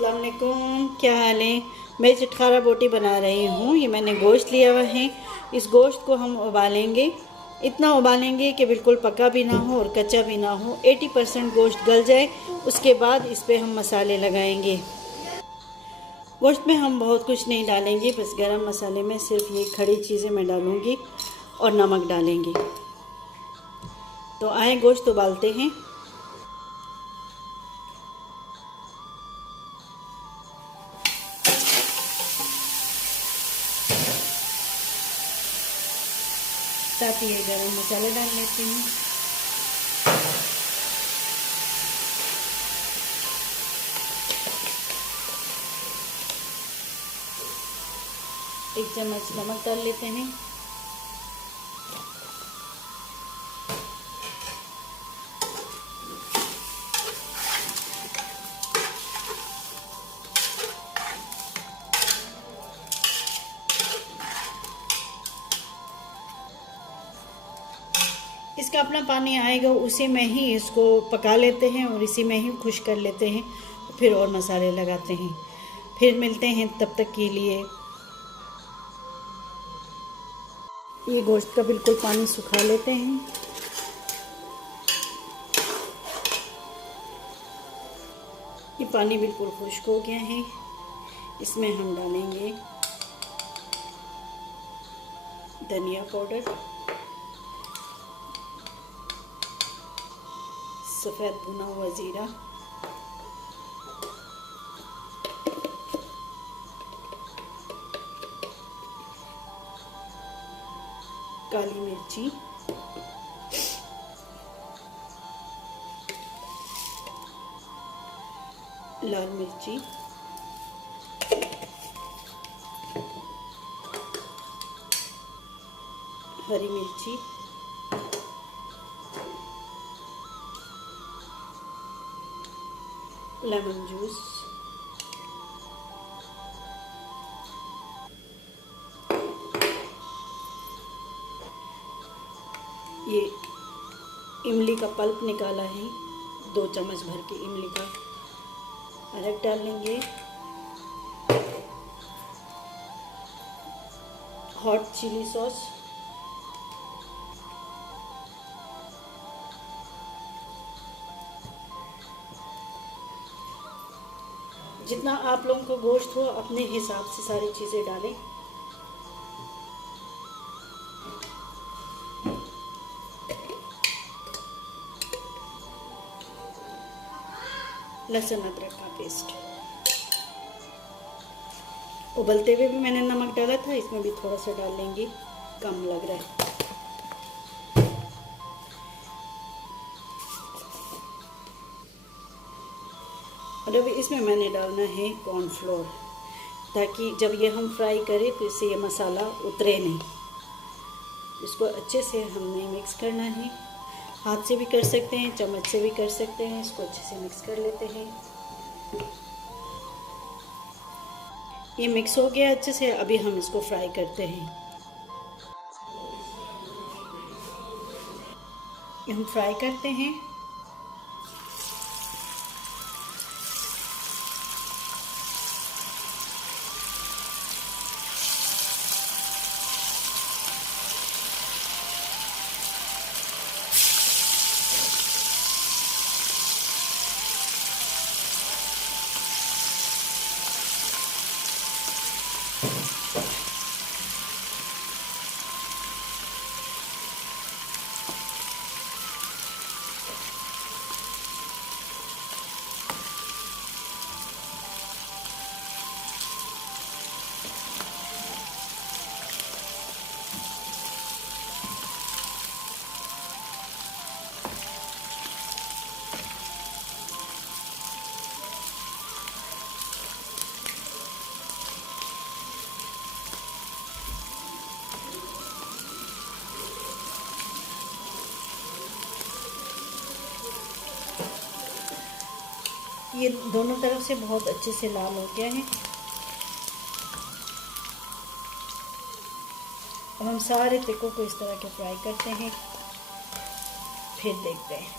अस्सलाम वालेकुम, क्या हाल है। मैं चटखारा बोटी बना रही हूँ। ये मैंने गोश्त लिया हुआ है। इस गोश्त को हम उबालेंगे, इतना उबालेंगे कि बिल्कुल पका भी ना हो और कच्चा भी ना हो। 80% गोश्त गल जाए, उसके बाद इस पे हम मसाले लगाएंगे। गोश्त में हम बहुत कुछ नहीं डालेंगे, बस गरम मसाले में सिर्फ ये खड़ी चीज़ें मैं डालूँगी और नमक डालेंगे। तो आए गोश्त उबालते हैं। साथ ही ये गरम मसाला डाल लेते हैं। एक चम्मच नमक डाल लेते हैं। इसका अपना पानी आएगा, उसी में ही इसको पका लेते हैं और इसी में ही खुश कर लेते हैं। फिर और मसाले लगाते हैं। फिर मिलते हैं, तब तक के लिए। ये गोश्त का बिल्कुल पानी सुखा लेते हैं। ये पानी बिल्कुल खुश्क हो गया है। इसमें हम डालेंगे धनिया पाउडर, सफ़ेद भुना हुआ ज़ीरा, काली मिर्ची, लाल मिर्ची, हरी मिर्ची, लेमन जूस, ये इमली का पल्प निकाला है, 2 चम्मच भर के इमली का अदरक डाल लेंगे। हॉट चिली सॉस, जितना आप लोगों को गोश्त हो अपने हिसाब से सारी चीज़ें डालें। लहसुन अदरक का पेस्ट। उबलते हुए भी मैंने नमक डाला था, इसमें भी थोड़ा सा डाल लेंगे, कम लग रहा है। और अब इसमें मैंने डालना है कॉर्नफ्लोर, ताकि जब ये हम फ्राई करें तो इससे ये मसाला उतरे नहीं। इसको अच्छे से हमने मिक्स करना है। हाथ से भी कर सकते हैं, चम्मच से भी कर सकते हैं। इसको अच्छे से मिक्स कर लेते हैं। ये मिक्स हो गया अच्छे से। अभी हम इसको फ्राई करते हैं। हम फ्राई करते हैं। ये दोनों तरफ से बहुत अच्छे से लाल हो गया है। अब हम सारे टिक्कों को इस तरह के फ्राई करते हैं, फिर देखते हैं।